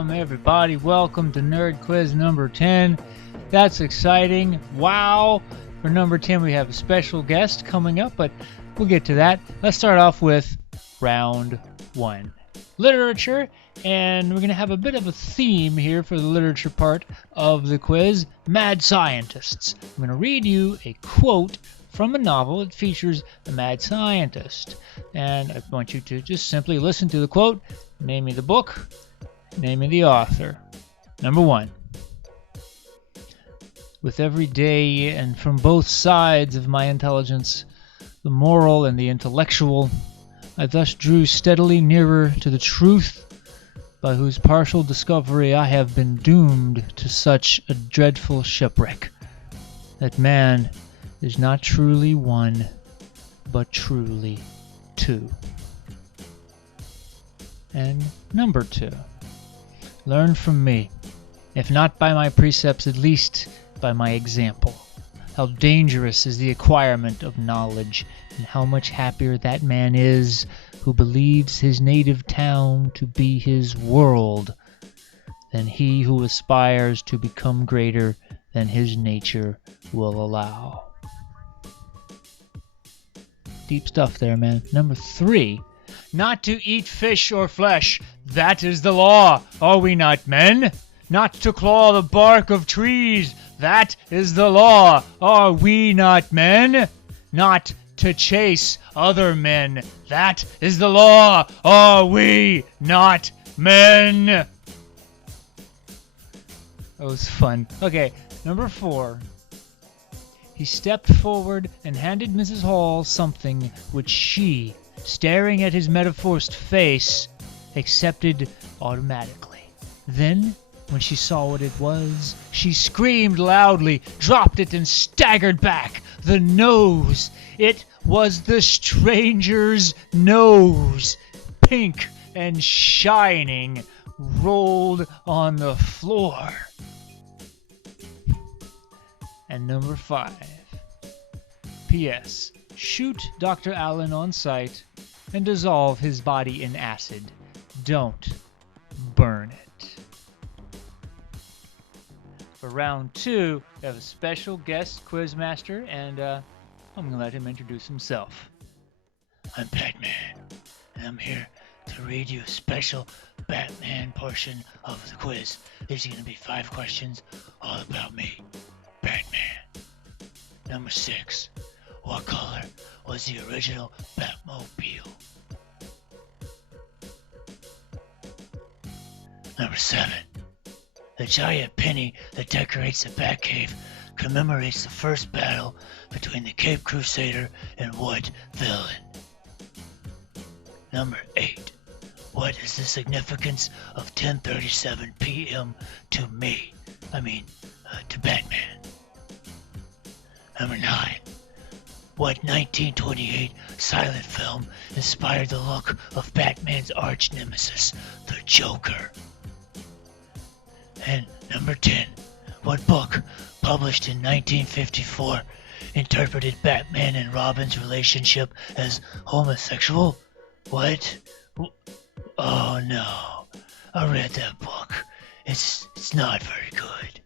Welcome, everybody. Welcome to Nerd Quiz number 10. That's exciting. Wow. For number 10, we have a special guest coming up, but we'll get to that. Let's start off with round 1. Literature, and we're going to have a bit of a theme here for the literature part of the quiz. Mad scientists. I'm going to read you a quote from a novel that features a mad scientist. And I want you to just simply listen to the quote, name me the book, name me the author. Number 1. With every day and from both sides of my intelligence, the moral and the intellectual, I thus drew steadily nearer to the truth, by whose partial discovery I have been doomed to such a dreadful shipwreck, that man is not truly one, but truly two. And number 2. Learn from me, if not by my precepts, at least by my example. How dangerous is the acquirement of knowledge, and how much happier that man is who believes his native town to be his world, than he who aspires to become greater than his nature will allow. Deep stuff there, man. Number 3. Not to eat fish or flesh. That is the law. Are we not men? Not to claw the bark of trees. That is the law. Are we not men? Not to chase other men. That is the law. Are we not men? That was fun. Okay, number 4. He stepped forward and handed Mrs. Hall something which she, staring at his metaphorist face, accepted automatically. Then, when she saw what it was, she screamed loudly, dropped it, and staggered back. The nose! It was the stranger's nose! Pink and shining, rolled on the floor. And number 5. P.S. Shoot Dr. Allen on sight and dissolve his body in acid. Don't burn it. For round 2, we have a special guest quizmaster, and I'm going to let him introduce himself. I'm Batman, and I'm here to read you a special Batman portion of the quiz. There's going to be 5 questions all about me, Batman. Number 6. What color was the original Batmobile? Number 7. The giant penny that decorates the Batcave commemorates the first battle between the Cape Crusader and what villain? Number 8. What is the significance of 10:37 p.m. to me? To Batman. Number 9. What 1928 silent film inspired the look of Batman's arch nemesis, the Joker? And number 10. What book, published in 1954, interpreted Batman and Robin's relationship as homosexual? What? Oh no. I read that book. It's not very good.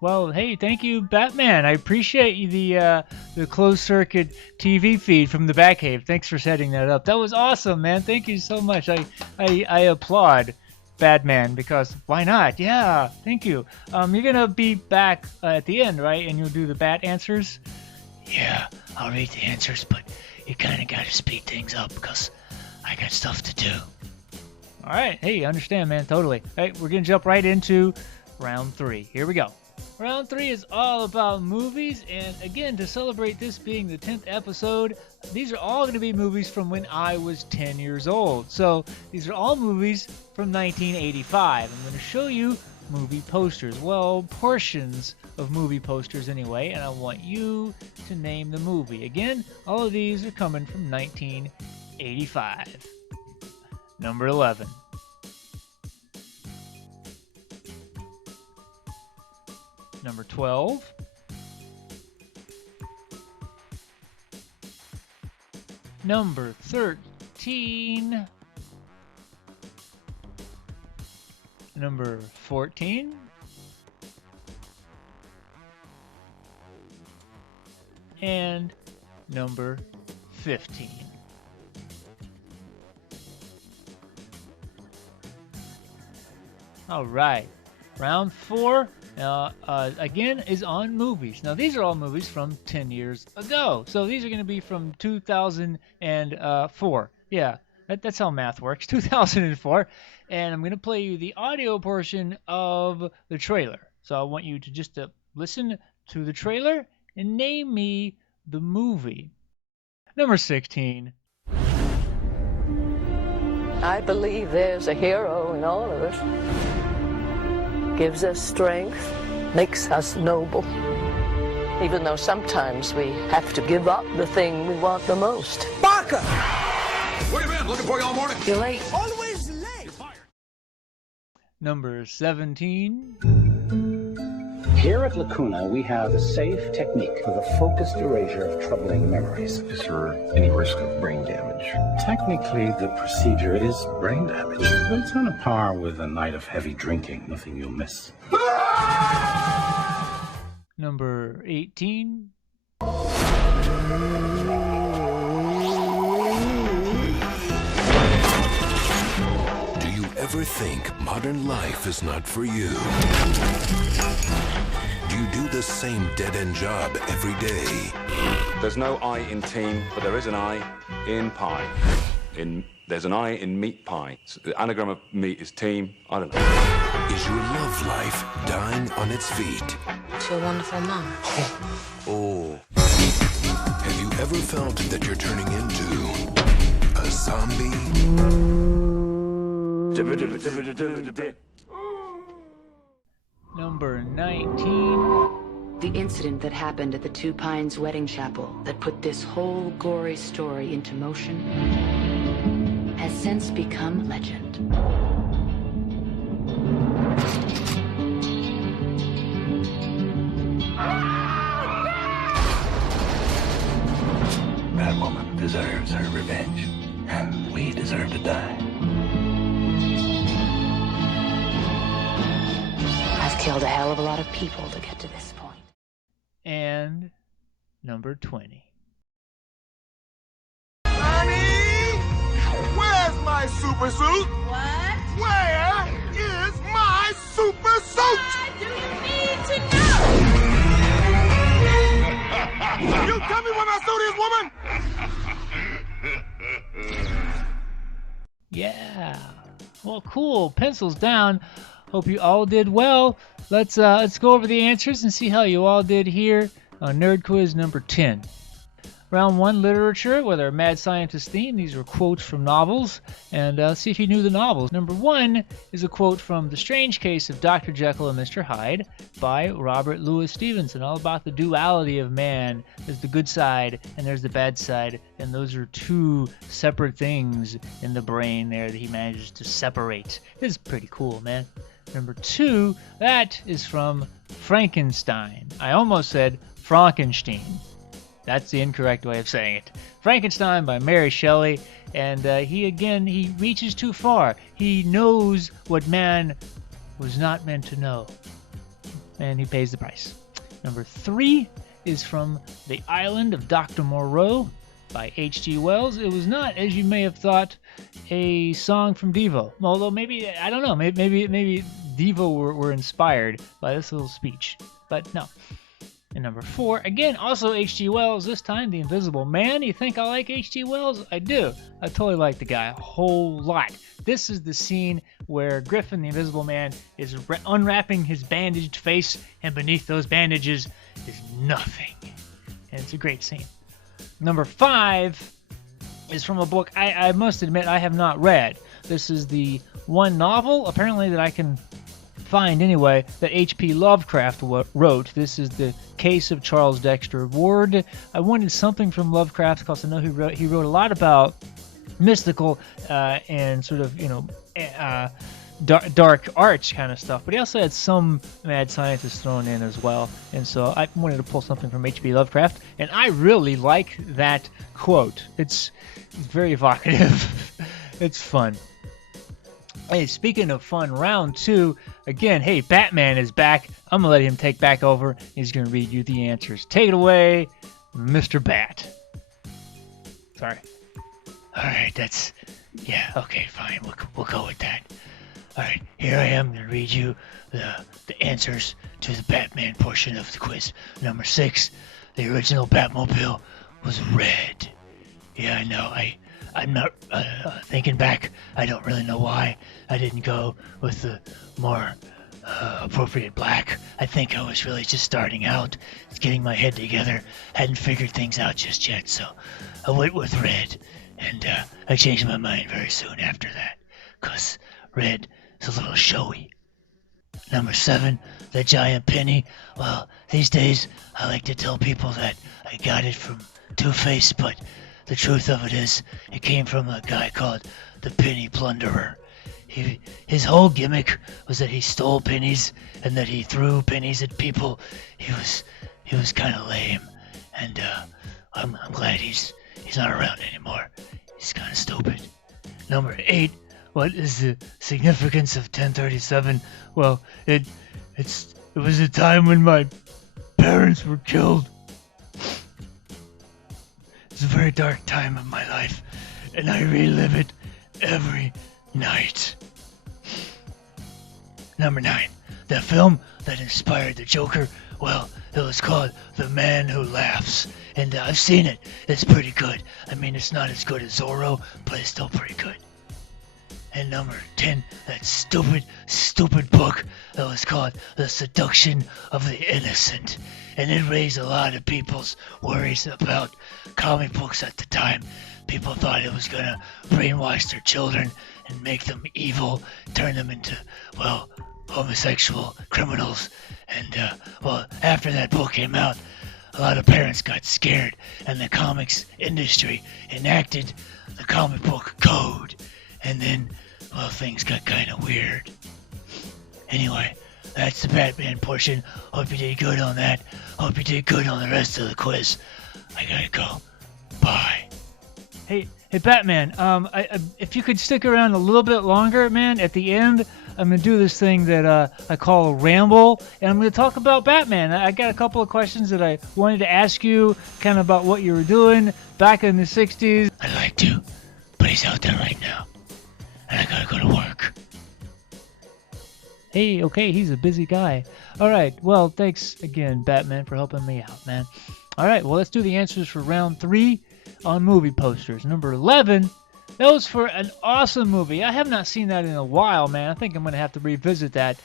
Well, hey, thank you, Batman. I appreciate the closed-circuit TV feed from the Batcave. Thanks for setting that up. That was awesome, man. Thank you so much. I applaud Batman, because why not? Yeah, thank you. You're going to be back at the end, right? And you'll do the Bat answers? Yeah, I'll read the answers, but you kind of got to speed things up because I got stuff to do. All right. Hey, understand, man. Totally. Hey, we're going to jump right into round 3. Here we go. Round 3 is all about movies, and again, to celebrate this being the 10th episode, these are all going to be movies from when I was 10 years old. So these are all movies from 1985. I'm going to show you movie posters. Well, portions of movie posters anyway, and I want you to name the movie. Again, all of these are coming from 1985. Number 11. Number 12. Number 13. Number 14. And number 15. All right. Round 4, again, is on movies. Now, these are all movies from 10 years ago. So these are going to be from 2004. Yeah, that's how math works. 2004. And I'm going to play you the audio portion of the trailer. So I want you to just listen to the trailer and name me the movie. Number 16. I believe there's a hero in all of us. Gives us strength, makes us noble. Even though sometimes we have to give up the thing we want the most. Barker! Where you been? Looking for you all morning. You're late. Always late. Number 17. Here at Lacuna, we have a safe technique for the focused erasure of troubling memories. Is there any risk of brain damage? Technically, the procedure is brain damage, but it's on a par with a night of heavy drinking. Nothing you'll miss. Number 18. Do you ever think modern life is not for you? Do you do the same dead-end job every day? There's no I in team, but there is an I in pie. There's an I in meat pie. So the anagram of meat is team. I don't know. Is your love life dying on its feet? To a wonderful mom. Oh. Have you ever felt that you're turning into a zombie? Number 19. The incident that happened at the Two Pines wedding chapel that put this whole gory story into motion has since become legend. That woman deserves her revenge, and we deserve to die. I've killed a hell of a lot of people to get to this point. And number 20. Honey, where's my super suit? What? Where is my super suit? What do you need to know? You tell me where my suit is, woman! Yeah. Well, cool. Pencils down. Hope you all did well. Let's go over the answers and see how you all did here on Nerd Quiz number 10. Round 1, literature with our mad scientist theme. These are quotes from novels, and see if you knew the novels. Number 1 is a quote from The Strange Case of Dr. Jekyll and Mr. Hyde by Robert Louis Stevenson, all about the duality of man. There's the good side and there's the bad side, and those are two separate things in the brain there that he manages to separate. This is pretty cool, man. Number 2, that is from Frankenstein. I almost said Frankenstein. That's the incorrect way of saying it. Frankenstein by Mary Shelley, and he reaches too far. He knows what man was not meant to know, and he pays the price. Number 3 is from The Island of Dr. Moreau by H.G. Wells. It was not, as you may have thought, a song from Devo. Although maybe, I don't know, maybe Devo were inspired by this little speech. But no. And number 4, again, also H.G. Wells, this time The Invisible Man. You think I like H.G. Wells? I do. I totally like the guy a whole lot. This is the scene where Griffin, the Invisible Man, is unwrapping his bandaged face, and beneath those bandages is nothing. And it's a great scene. Number 5 is from a book I must admit I have not read. This is the one novel, apparently, that I can find anyway, that H.P. Lovecraft wrote. This is The Case of Charles Dexter Ward. I wanted something from Lovecraft because I know he wrote a lot about mystical and sort of, dark arts kind of stuff, but he also had some mad scientists thrown in as well, and so I wanted to pull something from H.P. Lovecraft, and I really like that quote. It's very evocative. It's fun. Hey, speaking of fun, round 2. Again, hey, Batman is back. I'm going to let him take back over. He's going to read you the answers. Take it away, Mr. Bat. Sorry. All right, yeah, okay, fine. We'll go with that. All right, here I am going to read you the answers to the Batman portion of the quiz. Number 6, the original Batmobile was red. Yeah, I know. I'm not thinking back. I don't really know why I didn't go with the more appropriate black. I think I was really just starting out, getting my head together, hadn't figured things out just yet, so I went with red, and I changed my mind very soon after that, 'cause red is a little showy. Number 7, the giant penny. Well, these days I like to tell people that I got it from Two-Face, but the truth of it is, it came from a guy called the Penny Plunderer. His whole gimmick was that he stole pennies and that he threw pennies at people. He was kind of lame, and I'm glad he's not around anymore. He's kind of stupid. Number 8, what is the significance of 1037? Well, it was a time when my parents were killed. It's a very dark time of my life, and I relive it every night. Number 9, the film that inspired the Joker, well, it was called The Man Who Laughs, and I've seen it. It's pretty good. I mean, it's not as good as Zorro, but it's still pretty good. And number 10, that stupid book that was called The Seduction of the Innocent. And it raised a lot of people's worries about comic books at the time. People thought it was going to brainwash their children and make them evil, turn them into, well, homosexual criminals. And, well, after that book came out, a lot of parents got scared, and the comics industry enacted the comic book code. And then, well, things got kind of weird. Anyway, that's the Batman portion. Hope you did good on that. Hope you did good on the rest of the quiz. I gotta go. Bye. Hey, Batman. If you could stick around a little bit longer, man. At the end, I'm gonna do this thing that I call a ramble, and I'm gonna talk about Batman. I got a couple of questions that I wanted to ask you, kind of about what you were doing back in the '60s. I'd like to, but he's out there right now, and I gotta go to work. Hey, okay, he's a busy guy. All right, well, thanks again, Batman, for helping me out, man. All right, well, let's do the answers for round 3 on movie posters. Number 11, that was for an awesome movie. I have not seen that in a while, man. I think I'm going to have to revisit that.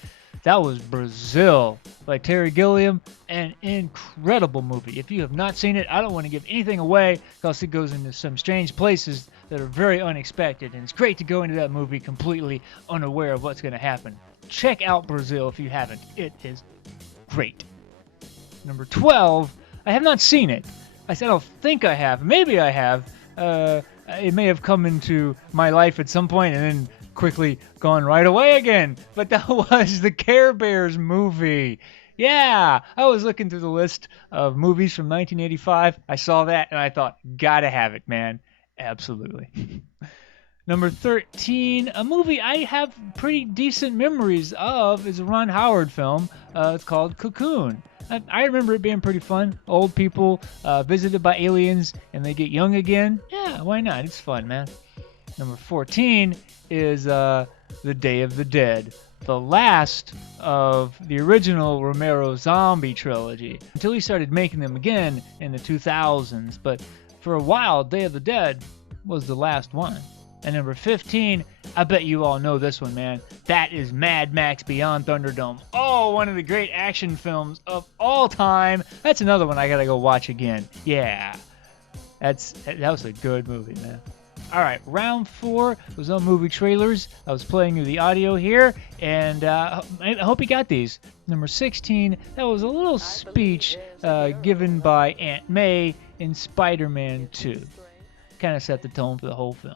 That was Brazil by Terry Gilliam, an incredible movie. If you have not seen it, I don't want to give anything away because it goes into some strange places that are very unexpected, and it's great to go into that movie completely unaware of what's going to happen. Check out Brazil if you haven't. It is great. Number 12, I have not seen it. I don't think I have. Maybe I have. It may have come into my life at some point and then quickly gone right away again. But that was the Care Bears movie. Yeah, I was looking through the list of movies from 1985. I saw that and I thought, gotta have it, man. Absolutely. Number 13, a movie I have pretty decent memories of is a Ron Howard film. It's called Cocoon. I remember it being pretty fun. Old people visited by aliens and they get young again. Yeah, why not? It's fun, man. Number 14 is The Day of the Dead, the last of the original Romero zombie trilogy, until he started making them again in the 2000s. But for a while, Day of the Dead was the last one. And number 15, I bet you all know this one, man. That is Mad Max Beyond Thunderdome. Oh, one of the great action films of all time. That's another one I gotta go watch again. Yeah, that was a good movie, man. All right, round 4 was on movie trailers. I was playing you the audio here, and I hope you got these. Number 16, that was a little speech given by Aunt May in Spider-Man 2. Kind of set the tone for the whole film.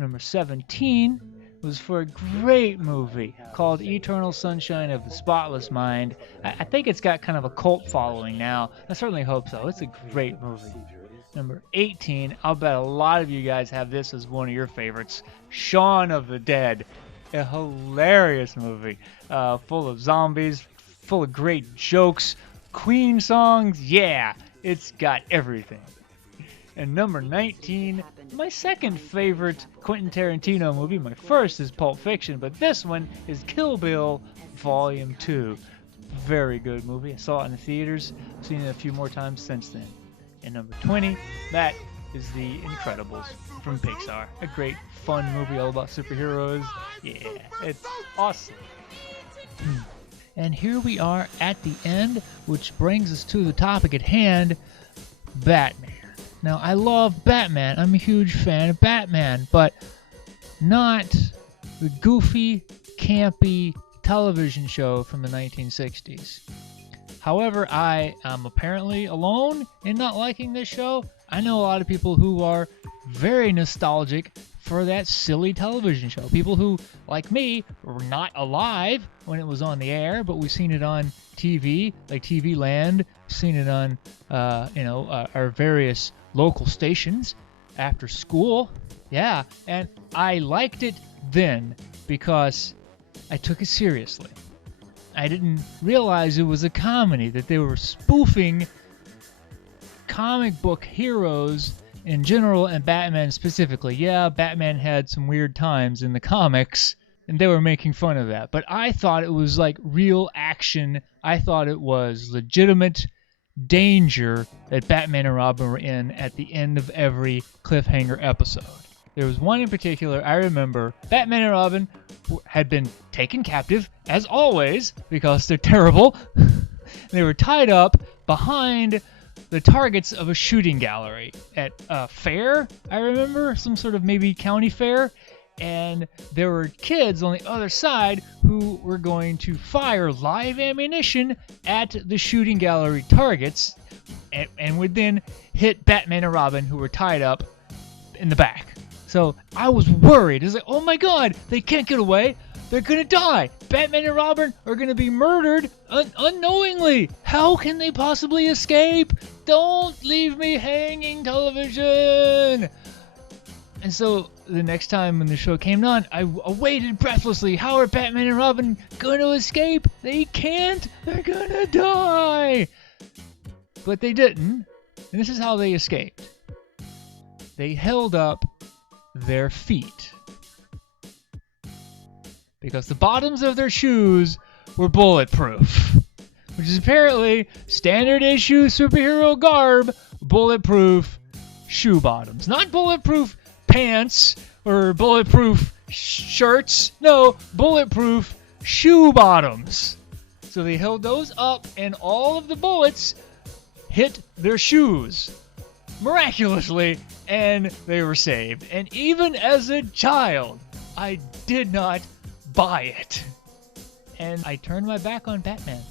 Number 17 was for a great movie called Eternal Sunshine of the Spotless Mind. I think it's got kind of a cult following now. I certainly hope so. It's a great movie. Number 18, I'll bet a lot of you guys have this as one of your favorites, Shaun of the Dead. a hilarious movie, full of zombies, full of great jokes, Queen songs. Yeah, it's got everything. And number 19, my second favorite Quentin Tarantino movie. My first is Pulp Fiction, but this one is Kill Bill Volume 2. Very good movie. I saw it in the theaters. I've seen it a few more times since then. And number 20, that is The Incredibles from Pixar. A great, fun movie all about superheroes. Yeah, it's awesome. And here we are at the end, which brings us to the topic at hand, Batman. Now, I love Batman. I'm a huge fan of Batman, but not the goofy, campy television show from the 1960s. However, I am apparently alone in not liking this show. I know a lot of people who are very nostalgic for that silly television show. People who, like me, were not alive when it was on the air, but we've seen it on TV, like TV Land. We've seen it on, our various local stations after school. Yeah, and I liked it then because I took it seriously. I didn't realize it was a comedy, that they were spoofing comic book heroes in general and Batman specifically. Yeah, Batman had some weird times in the comics, and they were making fun of that. But I thought it was like real action. I thought it was legitimate danger that Batman and Robin were in at the end of every cliffhanger episode. There was one in particular I remember. Batman and Robin had been taken captive, as always, because they're terrible. They were tied up behind the targets of a shooting gallery at a fair, I remember, some sort of maybe county fair. And there were kids on the other side who were going to fire live ammunition at the shooting gallery targets and would then hit Batman and Robin, who were tied up in the back. So I was worried. It's like, oh my god, they can't get away. They're going to die. Batman and Robin are going to be murdered unknowingly. How can they possibly escape? Don't leave me hanging, television. And so the next time when the show came on, I waited breathlessly. How are Batman and Robin going to escape? They can't. They're going to die. But they didn't. And this is how they escaped. They held up their feet, because the bottoms of their shoes were bulletproof, which is apparently standard issue superhero garb. Bulletproof shoe bottoms, not bulletproof pants or bulletproof shirts. No, bulletproof shoe bottoms. So they held those up, and all of the bullets hit their shoes miraculously, and they were saved. And even as a child, I did not buy it. And I turned my back on Batman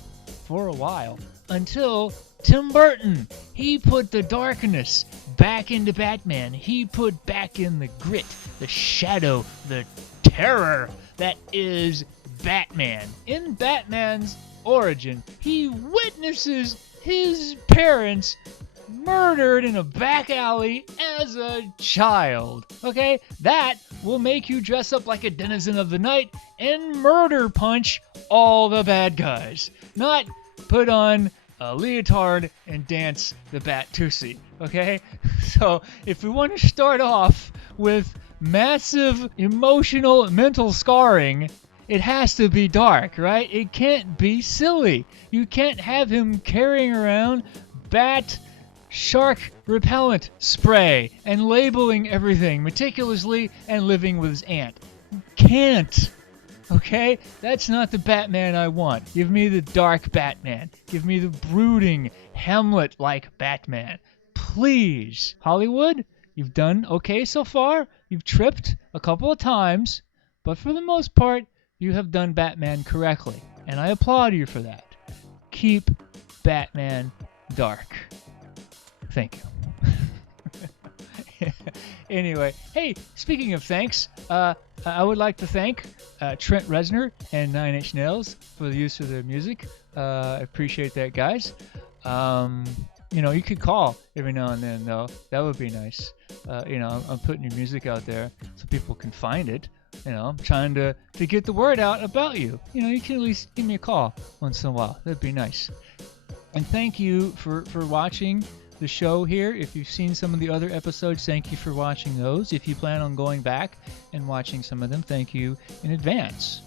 for a while, until Tim Burton. He put the darkness back into Batman. He put back in the grit, the shadow, the terror that is Batman. In Batman's origin, he witnesses his parents murdered in a back alley as a child. Okay? That will make you dress up like a denizen of the night and murder punch all the bad guys. Not put on a leotard and dance the Bat-Tusi. Okay? So, if we want to start off with massive emotional mental scarring, it has to be dark, right? It can't be silly. You can't have him carrying around bat shark repellent spray and labeling everything meticulously and living with his aunt. Can't. Okay? That's not the Batman I want. Give me the dark Batman. Give me the brooding, Hamlet-like Batman. Please. Hollywood, you've done okay so far. You've tripped a couple of times, but for the most part, you have done Batman correctly, and I applaud you for that. Keep Batman dark. Thank you. Anyway, hey, speaking of thanks, I would like to thank Trent Reznor and Nine Inch Nails for the use of their music. I appreciate that, guys. You could call every now and then, though. That would be nice. I'm putting your music out there so people can find it. I'm trying to get the word out about you. You can at least give me a call once in a while. That'd be nice. And thank you for watching the show here. If you've seen some of the other episodes, thank you for watching those. If you plan on going back and watching some of them, thank you in advance.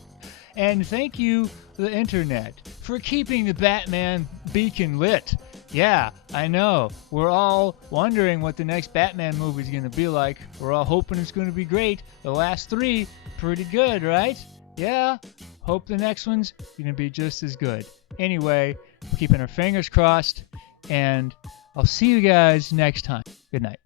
And thank you, the internet, for keeping the Batman beacon lit. Yeah, I know. We're all wondering what the next Batman movie is going to be like. We're all hoping it's going to be great. The last 3, pretty good, right? Yeah. Hope the next one's going to be just as good. Anyway, we're keeping our fingers crossed, and I'll see you guys next time. Good night.